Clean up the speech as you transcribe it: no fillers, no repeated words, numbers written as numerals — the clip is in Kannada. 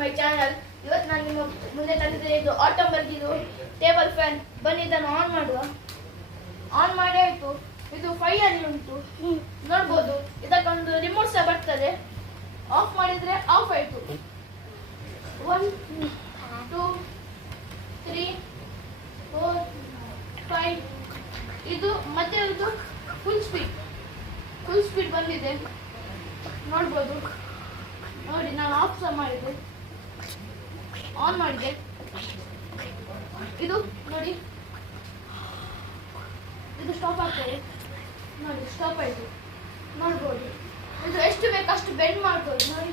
My channel. ಇವತ್ತು ನಾನು ನಿಮ್ಮ ಮುಂದೆ ತಂದಿದ್ದೆ ಇದು ಆಟೋಮರ್ಗಿದು ಟೇಬಲ್ ಫ್ಯಾನ್. ಬನ್ನಿ ಇದನ್ನು ಆನ್ ಮಾಡುವ. ಆನ್ ಮಾಡಿ ಆಯಿತು. ಇದು 5 ಅಲ್ಲಿ ಉಂಟು, ನೋಡ್ಬೋದು. ಇದಕ್ಕೊಂದು ರಿಮೋಟ್ ಸಹ ಬರ್ತದೆ. ಆಫ್ ಮಾಡಿದರೆ ಆಫ್ ಆಯಿತು. 1 2 3 4 5. ಇದು ಮತ್ತೆ ಇದು ಫುಲ್ ಸ್ಪೀಡ್ ಬಂದಿದೆ, ನೋಡ್ಬೋದು. ನೋಡಿ, ನಾನು ಆಫ್ ಸಹ ಮಾಡಿದೆ, ಆನ್ ಮಾಡಿದೆ. ಇದು ನೋಡಿ, ಇದು ಸ್ಟಾಪ್ ಆಗ್ತದೆ. ನೋಡಿ, ಸ್ಟಾಪ್ ಆಯಿತು, ನೋಡ್ಬೋದು. ಇದು ಎಷ್ಟು ಬೇಕಷ್ಟು ಬೆಂಡ್ ಮಾಡ್ಬೋದು. ನೋಡಿ,